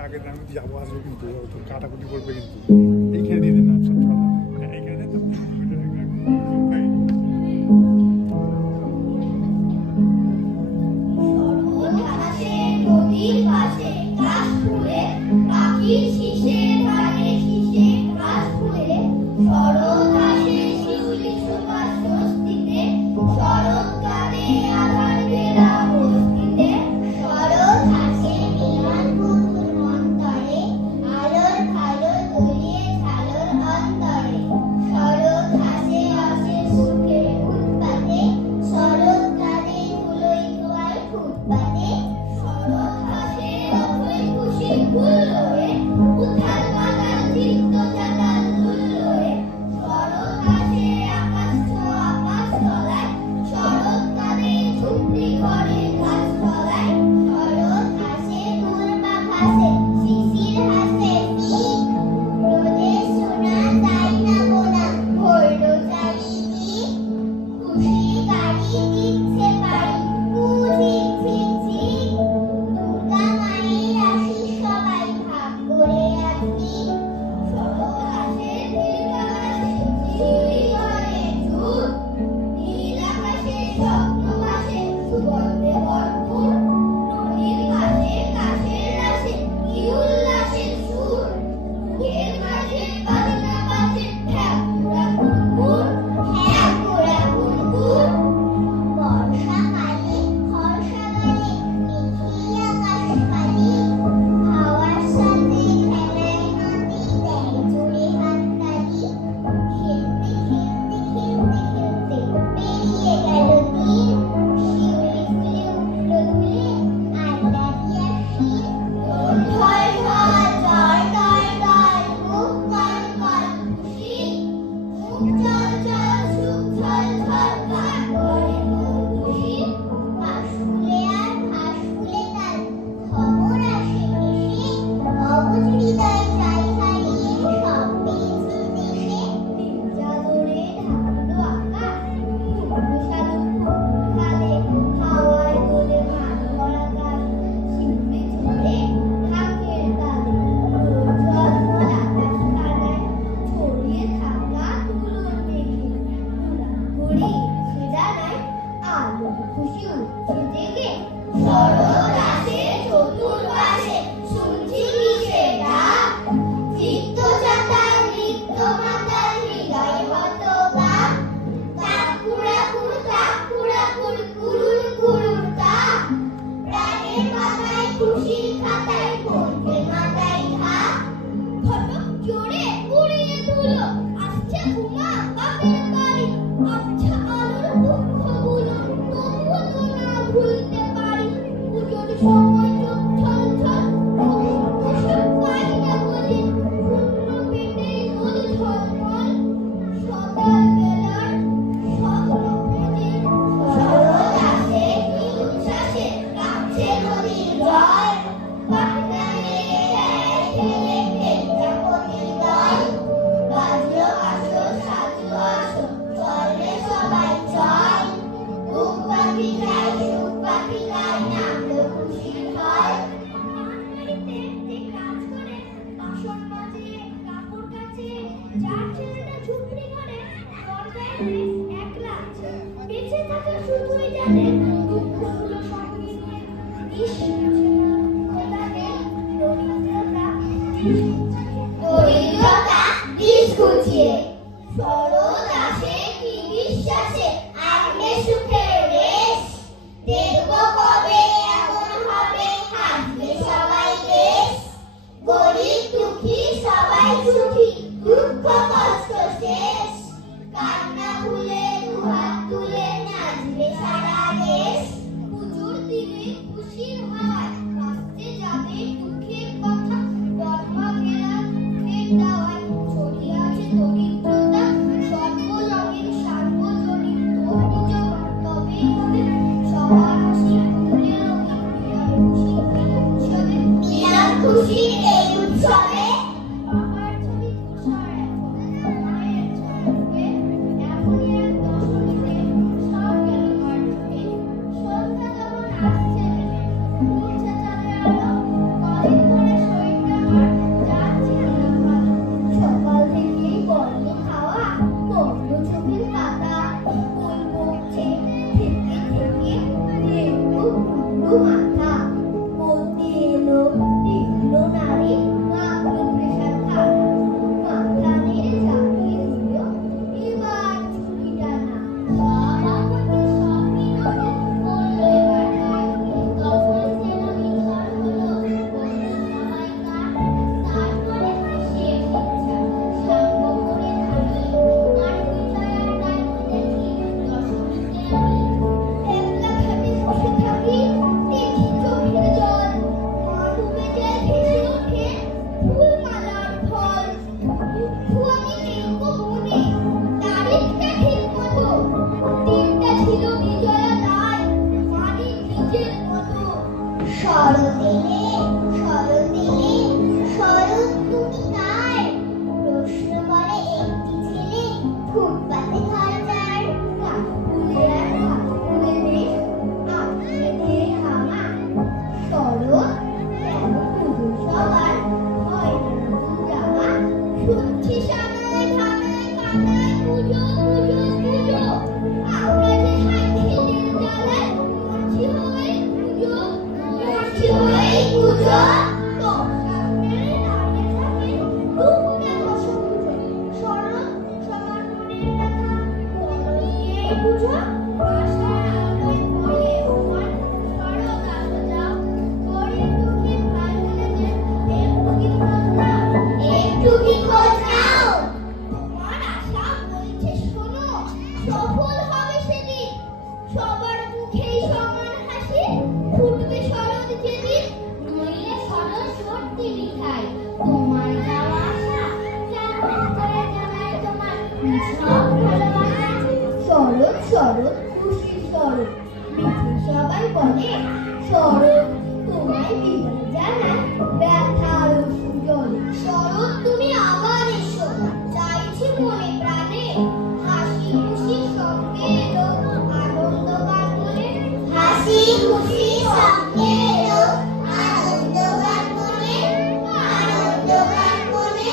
আগের আমি যাবো আসবো কিন্তু কাটাকুটি করবে কিন্তু এইখানে দিয়ে দিন এইখানে শুনছি সানাই ধানাই কানাই পুজো পুজো পুজো আমরা যে হাইখিলের জ্বালায় মরছি হয়ে পুজো মরছি হয়ে পুজো তো সামনে দাঁড়িয়ে থাকে দুঃখে বসো পুজো সরল সবার মনের ব্যথা বলো নিয়ে পুজো আশা আলোয় পড়ে ওমান সরল আসো যাও গরিব দুঃখী ভাই বোনেদের একটু কি খোঁজ নাও তোমার আশা বলছে শোনো সফল হবে সেদিন সবার মুখেই সমান হাসি ফুটবে শরৎ যেদিন নইলে শরৎ সত্যি মিঠাই তোমার যাওয়া আশা জানায় জানায় তোমার সব ভালোবাসা শরৎ শরৎ খুশি শরৎ মিঠে সবাই বলে শরৎ তোমায় বিদায় জানায় ব্যথার সুজল শরৎ তুমি আবার এসো চাইছি মনে প্রাণে হাসি খুশি সঙ্গে এলো আনন্দ গান বলে হাসি খুশি সঙ্গে এলো আনন্দ গান বলে আনন্দ গান বলে